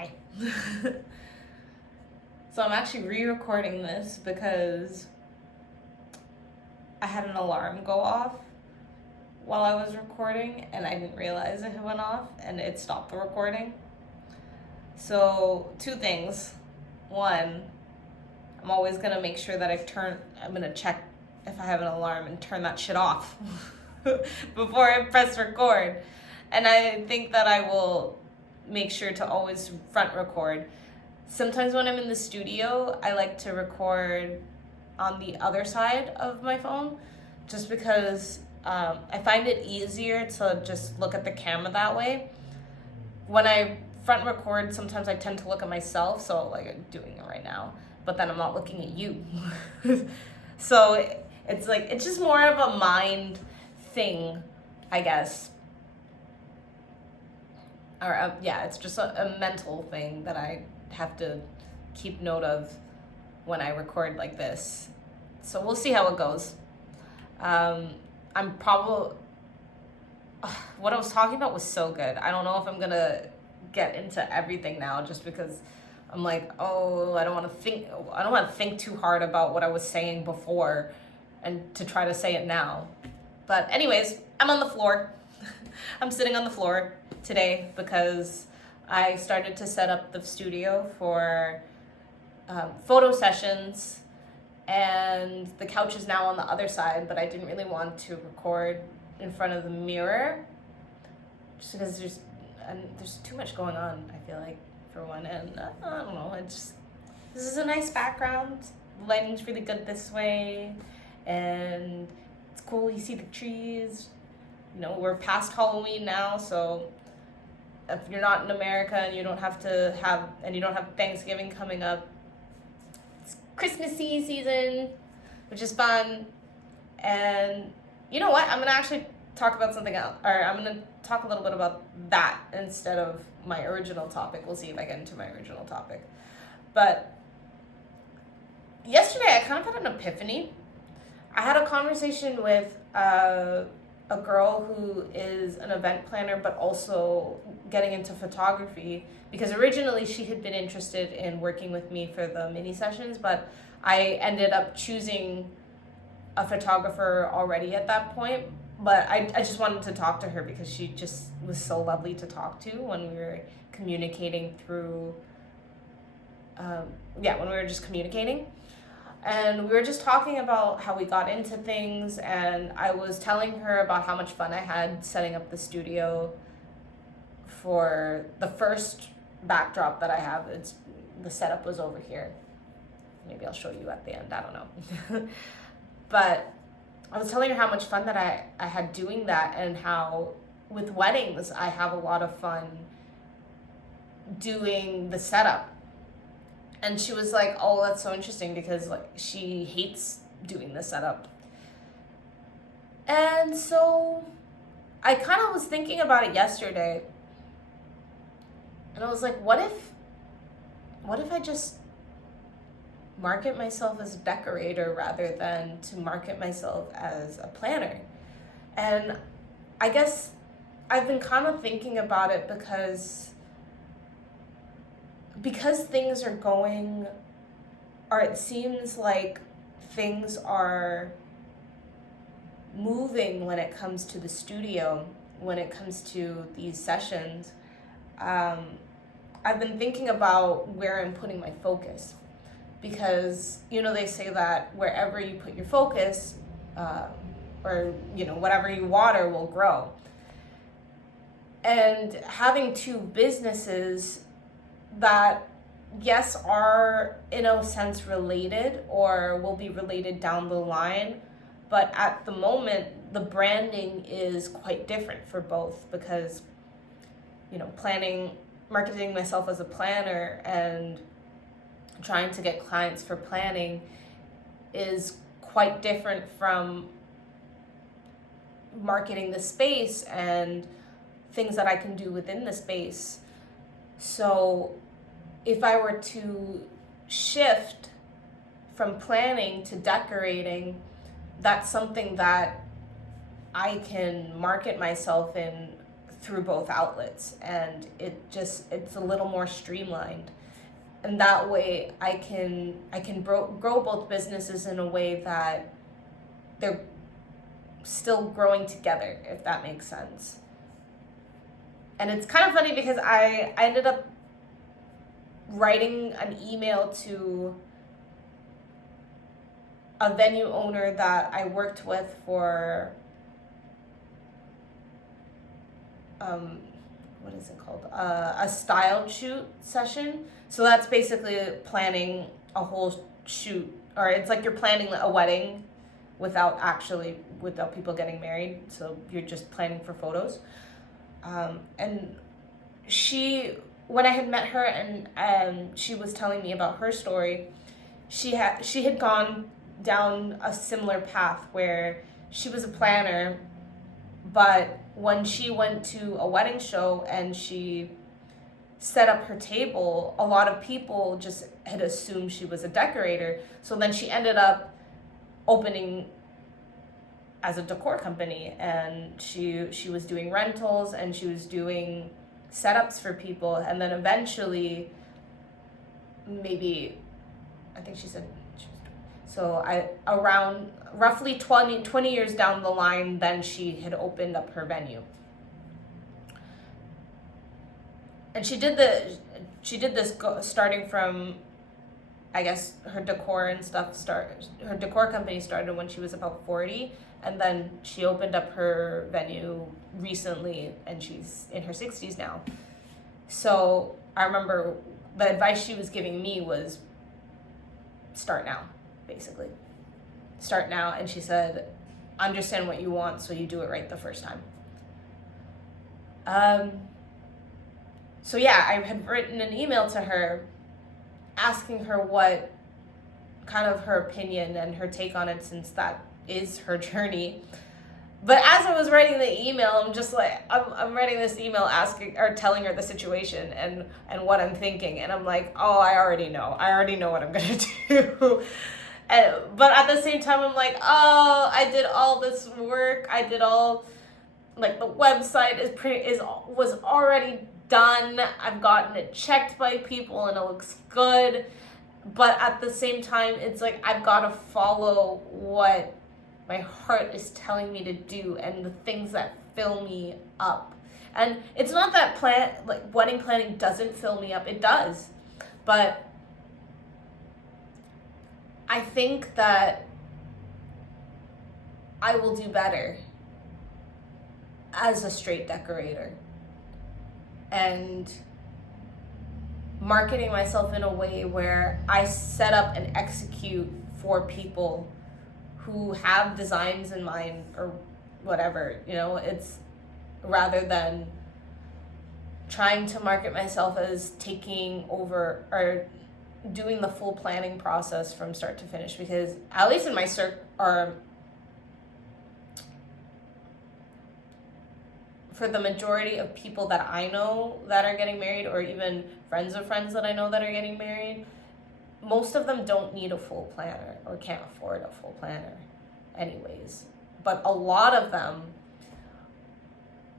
Hi. So I'm actually re-recording this because I had an alarm go off while I was recording and I didn't realize it went off and it stopped the recording. So 2 things. One, I'm always gonna make sure that I'm gonna check if I have an alarm and turn that shit off before I press record. And I think that I will make sure to always front record. Sometimes when I'm in the studio, I like to record on the other side of my phone just because I find it easier to just look at the camera that way. When I front record, sometimes I tend to look at myself, so like I'm doing it right now, but then I'm not looking at you. So it's just more of a mind thing, I guess. Or it's just a mental thing that I have to keep note of when I record like this. So we'll see how it goes. I'm probably what I was talking about was so good. I don't know if I'm gonna get into everything now, just because I'm like, I don't want to think too hard about what I was saying before, and to try to say it now. But anyways, I'm on the floor. I'm sitting on the floor today because I started to set up the studio for photo sessions, and the couch is now on the other side, but I didn't really want to record in front of the mirror just because there's too much going on, I feel like, for one, and I don't know, this is a nice background. The lighting's really good this way, and it's cool. You see the trees. We're past Halloween now, so if you're not in America and you don't have Thanksgiving coming up, it's Christmassy season, which is fun. And you know what? I'm gonna actually talk about something else, or I'm gonna talk a little bit about that instead of my original topic. We'll see if I get into my original topic. But yesterday I kind of had an epiphany. I had a conversation with a girl who is an event planner, but also getting into photography, because originally she had been interested in working with me for the mini sessions, but I ended up choosing a photographer already at that point. But I just wanted to talk to her because she just was so lovely to talk to when we were communicating through, when we were just communicating. And we were just talking about how we got into things, and I was telling her about how much fun I had setting up the studio for the first backdrop that I have. The setup was over here. Maybe I'll show you at the end, I don't know. But I was telling her how much fun that I had doing that, and how with weddings I have a lot of fun doing the setup. And she was like, oh, that's so interesting, because like she hates doing the setup. And so I kind of was thinking about it yesterday, and I was like, what if I just market myself as a decorator rather than to market myself as a planner? And I guess I've been kind of thinking about it because things are going, or it seems like things are moving when it comes to the studio, when it comes to these sessions. I've been thinking about where I'm putting my focus, because they say that wherever you put your focus, or whatever you water will grow. And having 2 businesses that, yes, are in a sense related or will be related down the line, but at the moment the branding is quite different for both, because marketing myself as a planner and trying to get clients for planning is quite different from marketing the space and things that I can do within the space. So if I were to shift from planning to decorating, that's something that I can market myself in through both outlets, and it's a little more streamlined. And that way I can grow both businesses in a way that they're still growing together, if that makes sense. And it's kind of funny because I ended up writing an email to a venue owner that I worked with for what is it called? A style shoot session. So that's basically planning a whole shoot, or it's like you're planning a wedding without people getting married. So you're just planning for photos. And when I had met her and she was telling me about her story, she had gone down a similar path where she was a planner, but when she went to a wedding show and she set up her table, a lot of people just had assumed she was a decorator. So then she ended up opening as a decor company, and she was doing rentals and she was doing setups for people, and then eventually, maybe, I think she said, so around roughly 20 years down the line, then she had opened up her venue. And she did this starting from, I guess, her decor and stuff her decor company started when she was about 40, and then she opened up her venue recently, and she's in her 60s now. So I remember the advice she was giving me was start now, basically. Start now. And she said, understand what you want so you do it right the first time. So yeah, I had written an email to her asking her what kind of her opinion and her take on it, since that is her journey. But as I was writing the email, I'm just like, I'm writing this email asking or telling her the situation and what I'm thinking. And I'm like, oh, I already know what I'm going to do. But at the same time, I'm like, oh, I did all this work. I did all, like, the website was already done. I've gotten it checked by people and it looks good. But at the same time, it's like, I've got to follow what my heart is telling me to do and the things that fill me up. And it's not that wedding planning doesn't fill me up. It does. But I think that I will do better as a straight decorator and marketing myself in a way where I set up and execute for people who have designs in mind or whatever, it's rather than trying to market myself as taking over or doing the full planning process from start to finish. Because at least in my for the majority of people that I know that are getting married, or even friends of friends that I know that are getting married, most of them don't need a full planner or can't afford a full planner anyways. But a lot of them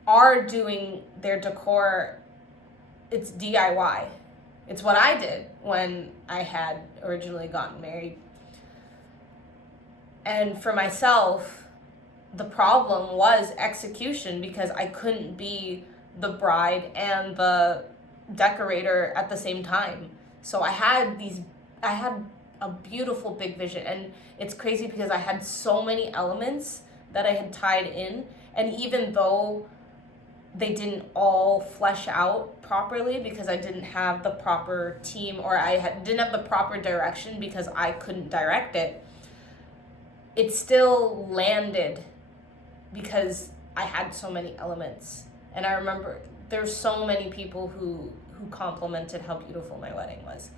are doing their decor, it's DIY. It's what I did when I had originally gotten married. And for myself, the problem was execution, because I couldn't be the bride and the decorator at the same time. So I had a beautiful big vision, and it's crazy because I had so many elements that I had tied in, and even though they didn't all flesh out properly because I didn't have the proper team, or didn't have the proper direction because I couldn't direct it, it still landed because I had so many elements. And I remember there's so many people who complimented how beautiful my wedding was,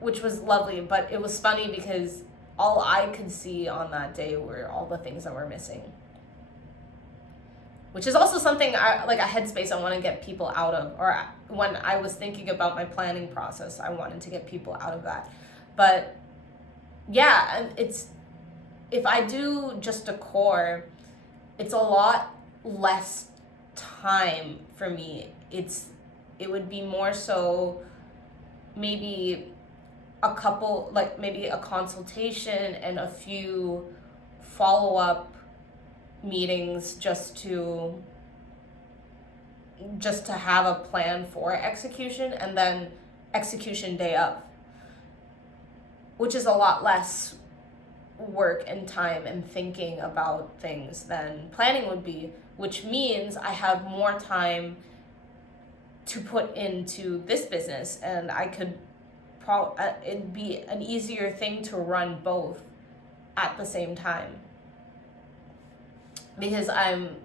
which was lovely. But it was funny because all I could see on that day were all the things that were missing, which is also something like a headspace I want to get people out of. Or when I was thinking about my planning process, I wanted to get people out of that. But yeah, if I do just decor, it's a lot less time for me. It would be more so maybe maybe a consultation and a few follow-up meetings just to have a plan for execution, and then execution day of, which is a lot less work and time and thinking about things than planning would be, which means I have more time to put into this business, and I could it'd be an easier thing to run both at the same time, because I'm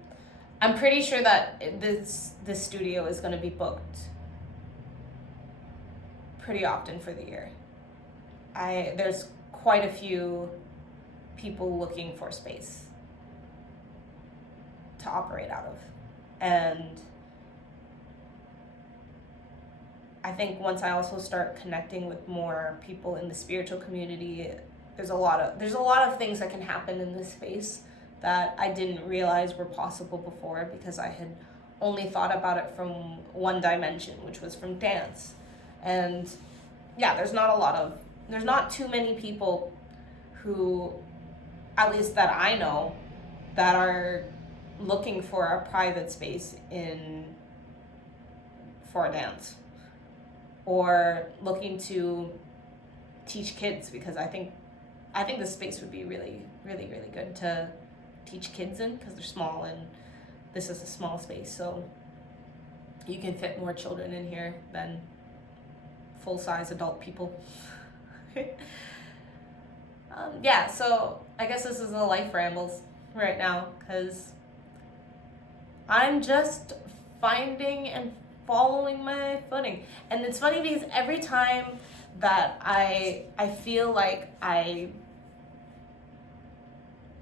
pretty sure that this studio is going to be booked pretty often for the year. There's quite a few people looking for space to operate out of, and I think once I also start connecting with more people in the spiritual community, there's a lot of things that can happen in this space that I didn't realize were possible before, because I had only thought about it from one dimension, which was from dance. And yeah, there's not too many people who, at least that I know, that are looking for a private space for dance, or looking to teach kids, because I think this space would be really, really, really good to teach kids in, because they're small, and this is a small space, so you can fit more children in here than full-size adult people. Yeah, so I guess this is a life rambles right now, because I'm just finding and following my footing. And it's funny because every time that I feel like I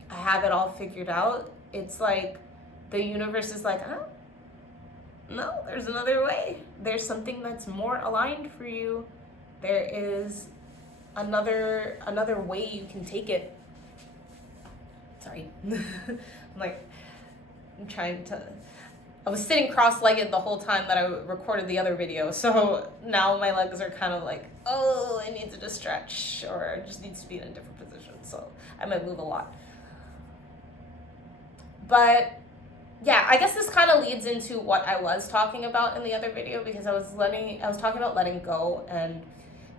have it all figured out, it's like the universe is like, no, there's another way. There's something that's more aligned for you. There is another way you can take it. Sorry. I was sitting cross-legged the whole time that I recorded the other video, so now my legs are kind of like, oh, I need to just stretch, or it just needs to be in a different position, so I might move a lot. But yeah, I guess this kind of leads into what I was talking about in the other video, because I was talking about letting go, and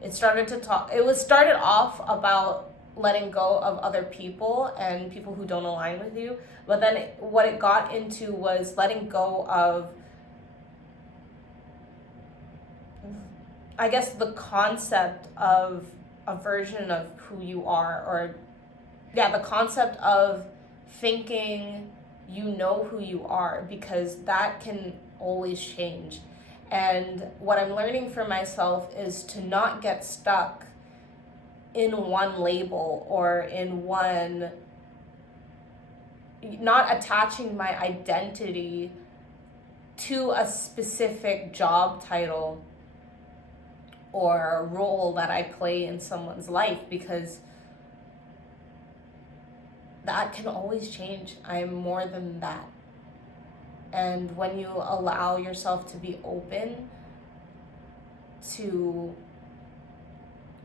it started off about letting go of other people and people who don't align with you, but then what it got into was letting go of, I guess, the concept of a version of who you are, or the concept of thinking you know who you are, because that can always change. And what I'm learning for myself is to not get stuck in one label, or not attaching my identity to a specific job title or role that I play in someone's life, because that can always change. I'm more than that. And when you allow yourself to be open to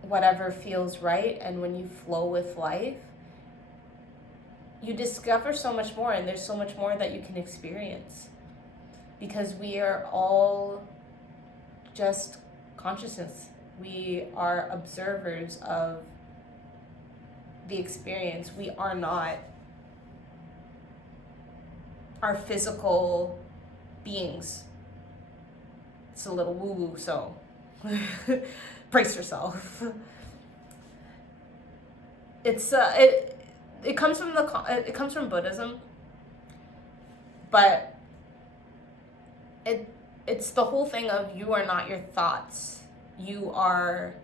whatever feels right, and when you flow with life, you discover so much more, and there's so much more that you can experience, because we are all just consciousness. We are observers of the experience. We are not our physical beings. It's a little woo-woo, so brace yourself. It comes from Buddhism, but it's the whole thing of, you are not your thoughts. You are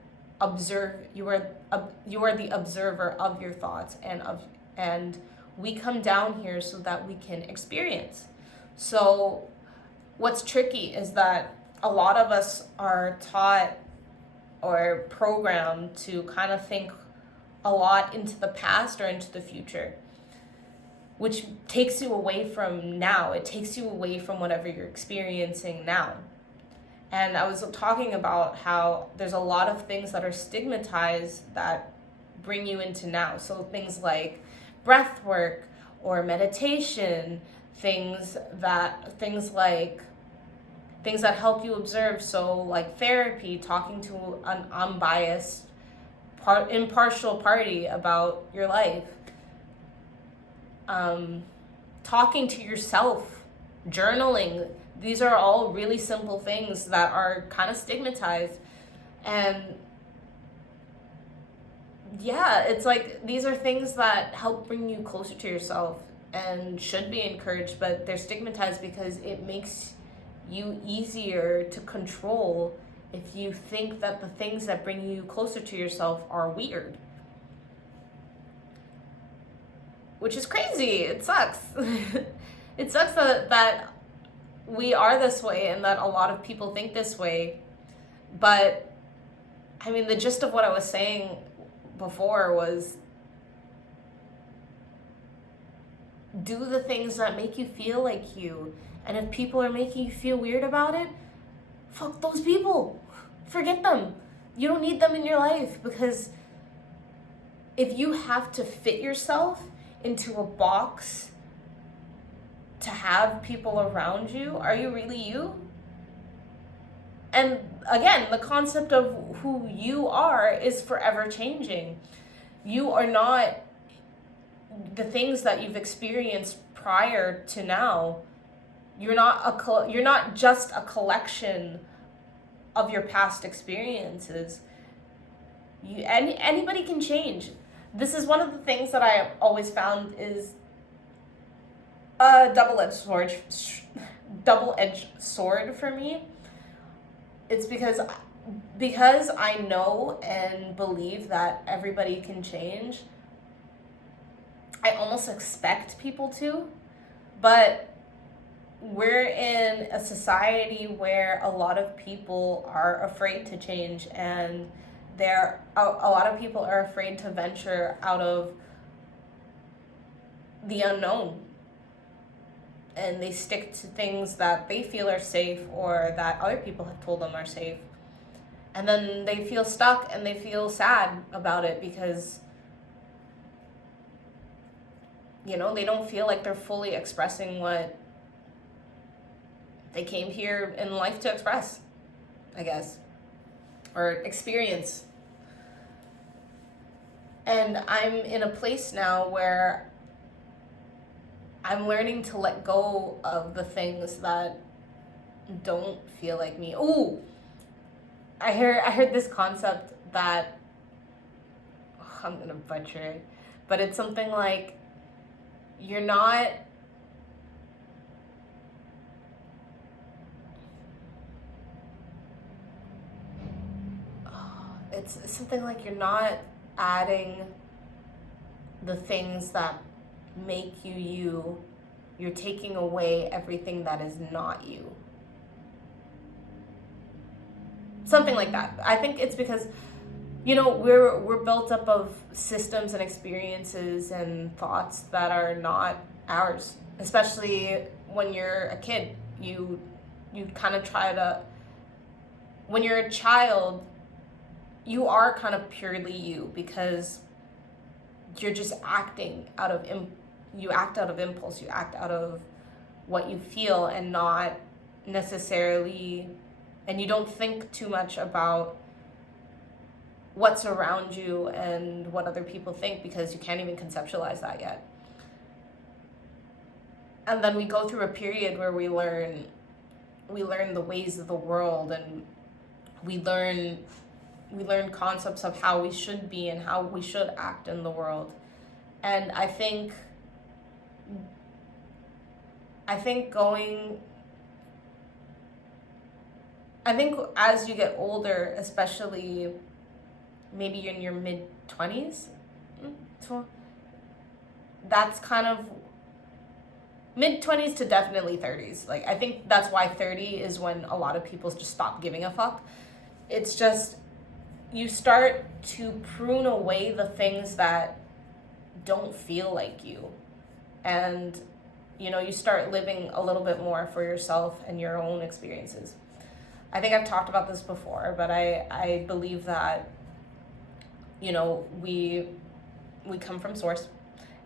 you are the observer of your thoughts, and we come down here so that we can experience. So what's tricky is that a lot of us are taught or programmed to kind of think a lot into the past or into the future. which takes you away from now. It takes you away from whatever you're experiencing now. And I was talking about how there's a lot of things that are stigmatized that bring you into now. So things like breath work or meditation, things that help you observe. So like therapy, talking to an unbiased, impartial party about your life. Talking to yourself, journaling. These are all really simple things that are kind of stigmatized. And yeah, it's like these are things that help bring you closer to yourself and should be encouraged, but they're stigmatized because it makes you easier to control if you think that the things that bring you closer to yourself are weird. Which is crazy. It sucks. It sucks that we are this way and that a lot of people think this way. But I mean, the gist of what I was saying before was do the things that make you feel like you. And if people are making you feel weird about it, fuck those people. Forget them. You don't need them in your life, because if you have to fit yourself into a box to have people around you, are you really you? And again, the concept of who you are is forever changing. You are not the things that you've experienced prior to now. You're not just a collection of your past experiences. Anybody can change. This is one of the things that I always found is a double-edged sword for me. It's because I know and believe that everybody can change. I almost expect people to, but we're in a society where a lot of people are afraid to change, and a lot of people are afraid to venture out of the unknown, and they stick to things that they feel are safe or that other people have told them are safe, and then they feel stuck and they feel sad about it because they don't feel like they're fully expressing what they came here in life to express, I guess, or experience. And I'm in a place now where I'm learning to let go of the things that don't feel like me. Ooh, I heard this concept that, I'm gonna butcher it, but it's something like you're not it's something like you're not adding the things that make you. You're taking away everything that is not you. Something like that. I think it's because we're built up of systems and experiences and thoughts that are not ours. Especially when you're a kid, you kind of try to. When you're a child, you are kind of purely you because you're just acting out of you act out of impulse, you act out of what you feel, and not necessarily, and you don't think too much about what's around you and what other people think because you can't even conceptualize that yet. And then we go through a period where we learn the ways of the world, and we learn concepts of how we should be and how we should act in the world. And I think as you get older, especially maybe you're in your mid-20s, that's kind of mid-20s to definitely 30s. Like, I think that's why 30 is when a lot of people just stop giving a fuck. It's just, you start to prune away the things that don't feel like you. and you start living a little bit more for yourself and your own experiences. I think I've talked about this before, but I believe that we come from source,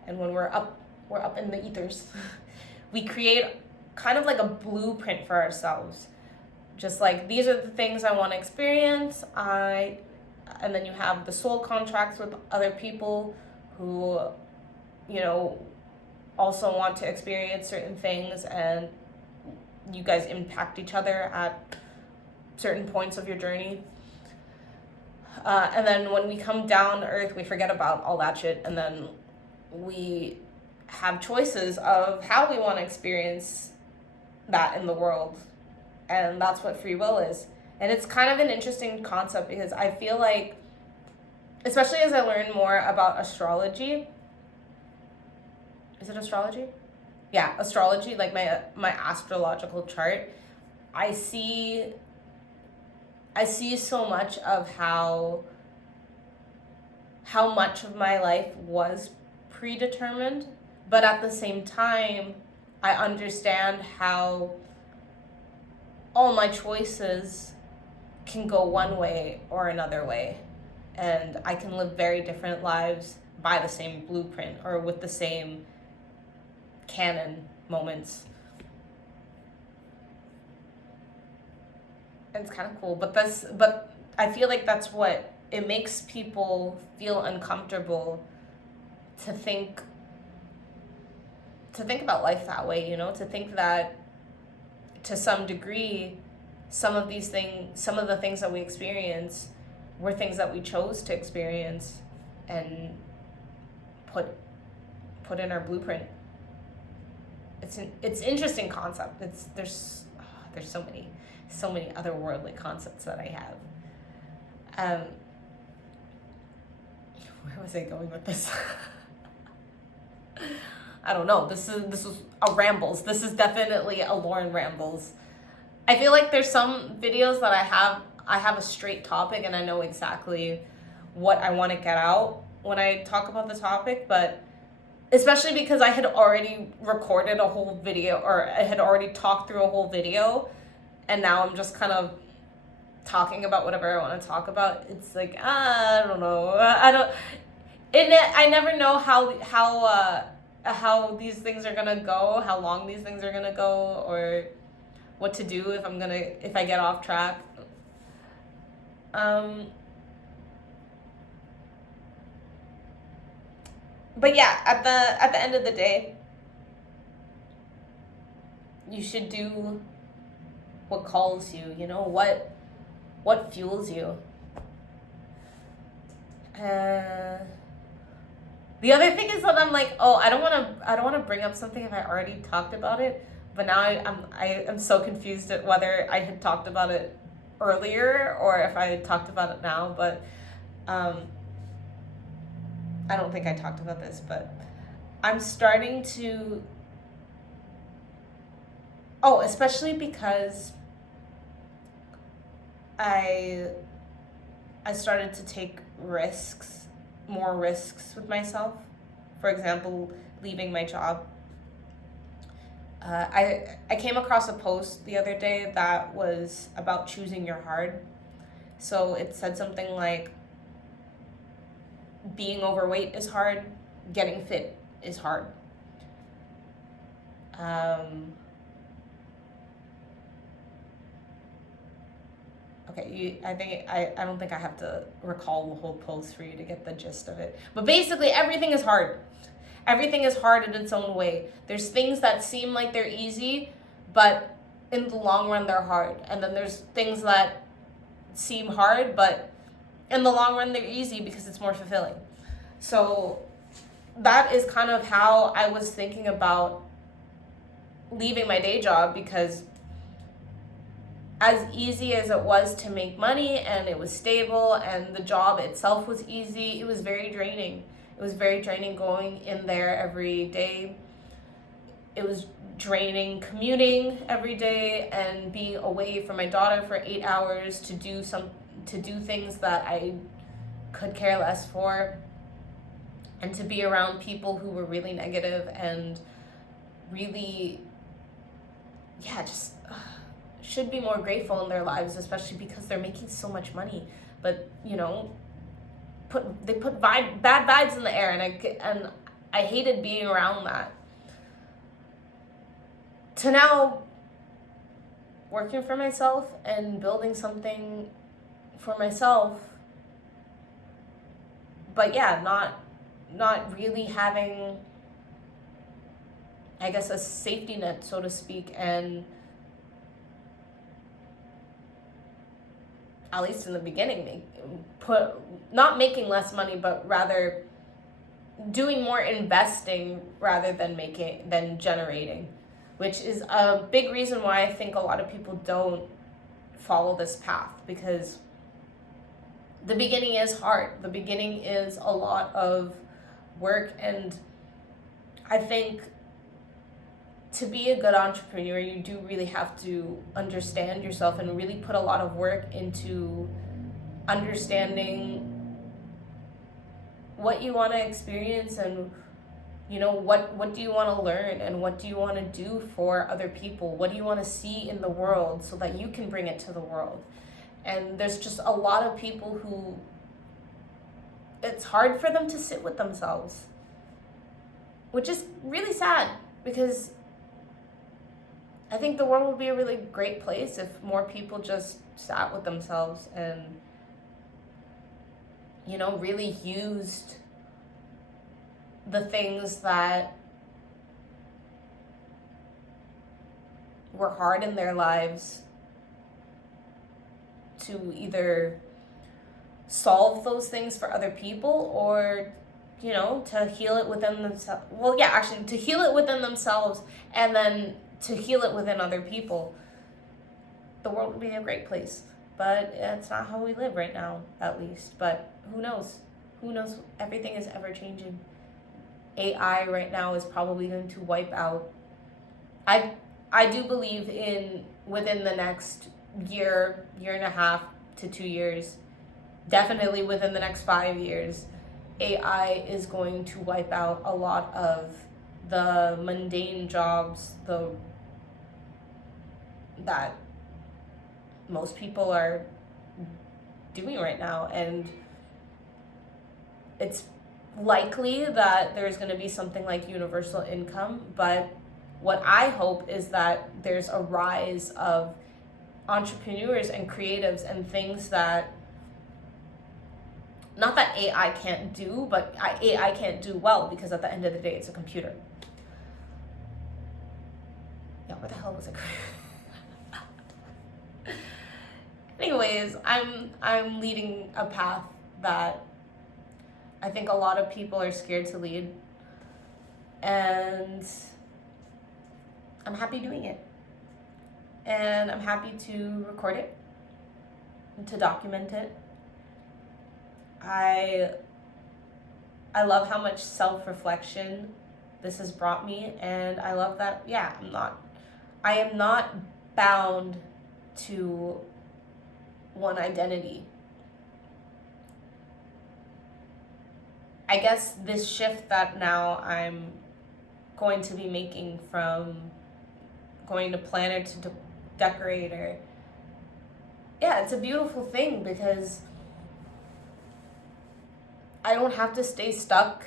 and when we're up in the ethers, we create kind of like a blueprint for ourselves. Just like, these are the things I want to experience. And then you have the soul contracts with other people who, also want to experience certain things, and you guys impact each other at certain points of your journey. And then when we come down to earth, we forget about all that shit, and then we have choices of how we want to experience that in the world. And that's what free will is. And it's kind of an interesting concept, because I feel like, especially as I learn more about astrology, is it astrology? Yeah, astrology, like my astrological chart, I see so much of how much of my life was predetermined, but at the same time, I understand how all my choices can go one way or another way, and I can live very different lives by the same blueprint or with the same canon moments. And it's kind of cool, but I feel like that's what it makes people feel uncomfortable to think about life that way, to think that to some degree, some of the things that we experience were things that we chose to experience and put in our blueprint. It's interesting concept. There's so many otherworldly concepts that I have. Where was I going with this? I don't know. This is a rambles. This is definitely a Lauren rambles. I feel like there's some videos that I have a straight topic and I know exactly what I want to get out when I talk about the topic, but especially because I had already recorded a whole video, or I had already talked through a whole video, and now I'm just kind of talking about whatever I want to talk about. It's like, I don't know. I never know how these things are gonna go, how long these things are gonna go, or what to do if I get off track. But yeah, at the end of the day, you should do what calls you, what fuels you. The other thing is that I'm like, I don't want to bring up something if I already talked about it, but now I'm so confused at whether I had talked about it earlier or if I had talked about it now, but I don't think I talked about this, but I'm starting to, especially because I started to take more risks with myself. For example, leaving my job. I came across a post the other day that was about choosing your hard. So it said something like, being overweight is hard, getting fit is hard. Okay, I don't think I have to recall the whole post for you to get the gist of it. But basically, everything is hard. Everything is hard in its own way. There's things that seem like they're easy, but in the long run, they're hard. And then there's things that seem hard, but in the long run, they're easy because it's more fulfilling. So that is kind of how I was thinking about leaving my day job, because as easy as it was to make money and it was stable and the job itself was easy, it was very draining. It was very draining going in there every day. It was draining commuting every day and being away from my daughter for 8 hours to do things that I could care less for. and to be around people who were really negative and really, yeah, just should be more grateful in their lives, especially because they're making so much money. But, you know, they put bad vibes in the air, and I hated being around that. To now working for myself and building something for myself, but yeah, not really having, I guess, a safety net, so to speak, and at least in the beginning, not making less money, but rather doing more investing rather than generating, which is a big reason why I think a lot of people don't follow this path, because the beginning is hard. The beginning is a lot of work, and I think to be a good entrepreneur, you do really have to understand yourself and really put a lot of work into understanding what you want to experience, and you know, what do you want to learn, and what do you want to do for other people? What do you want to see in the world so that you can bring it to the world? And there's just a lot of people who it's hard for them to sit with themselves, which is really sad, because I think the world would be a really great place if more people just sat with themselves and, you know, really used the things that were hard in their lives to either solve those things for other people, or, you know, to heal it within themselves. Well, yeah, actually, to heal it within themselves and then to heal it within other people. The world would be a great place, but it's not how we live right now, at least. But who knows? Who knows? Everything is ever changing. AI right now is probably going to wipe out. I do believe within the next year and a half to 2 years, definitely within the next 5 years, AI is going to wipe out a lot of the mundane jobs that most people are doing right now. And it's likely that there's going to be something like universal income, but what I hope is that there's a rise of entrepreneurs and creatives and things that, not that AI can't do, but AI can't do well, because at the end of the day, it's a computer. Yeah, what the hell was it? Anyways, I'm leading a path that I think a lot of people are scared to lead, and I'm happy doing it. And I'm happy to record it and to document it. I love how much self-reflection this has brought me, and I love that, yeah, I am not bound to one identity. I guess this shift that now I'm going to be making from going to planner to decorator, yeah, it's a beautiful thing, because I don't have to stay stuck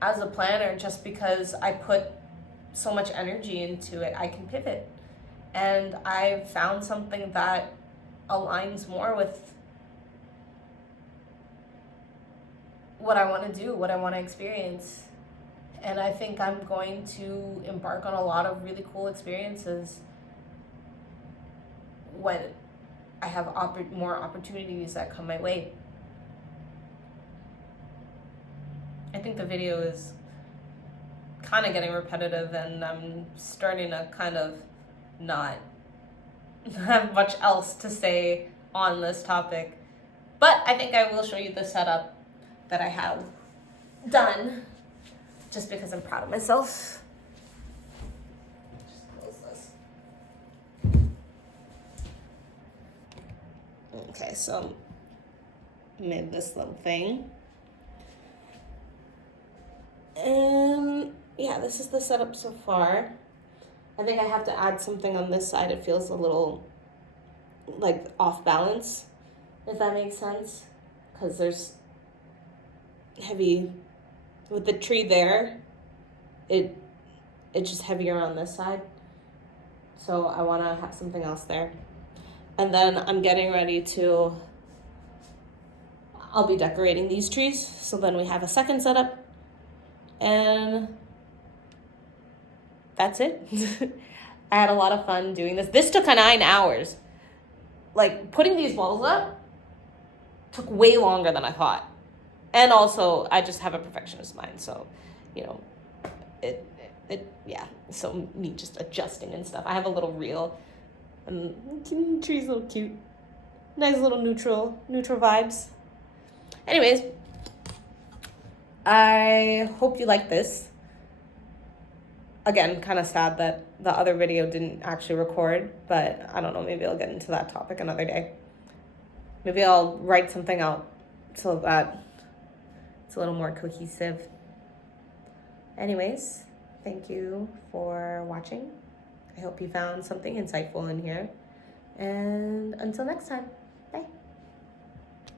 as a planner just because I put so much energy into it. I can pivot, and I've found something that aligns more with what I want to do, what I want to experience. And I think I'm going to embark on a lot of really cool experiences when I have more opportunities that come my way. I think the video is kind of getting repetitive, and I'm starting to kind of not have much else to say on this topic. But I think I will show you the setup that I have done, just because I'm proud of myself. Just close this. Okay, so I made this little thing. And yeah, this is the setup so far. I think I have to add something on this side. It feels a little like off balance, if that makes sense. Because there's heavy, with the tree there, it's just heavier on this side. So I want to have something else there. And then I'm getting ready to, I'll be decorating these trees. So then we have a second setup. And that's it. I had a lot of fun doing this. This took 9 hours. Like, putting these walls up took way longer than I thought. And also, I just have a perfectionist mind. So, you know, yeah. So me just adjusting and stuff. I have a little reel. And the tree's a little cute. Nice little neutral vibes. Anyways, I hope you like this. Again, kind of sad that the other video didn't actually record, but I don't know, maybe I'll get into that topic another day. Maybe I'll write something out so that it's a little more cohesive. Anyways, thank you for watching. I hope you found something insightful in here. And until next time, bye.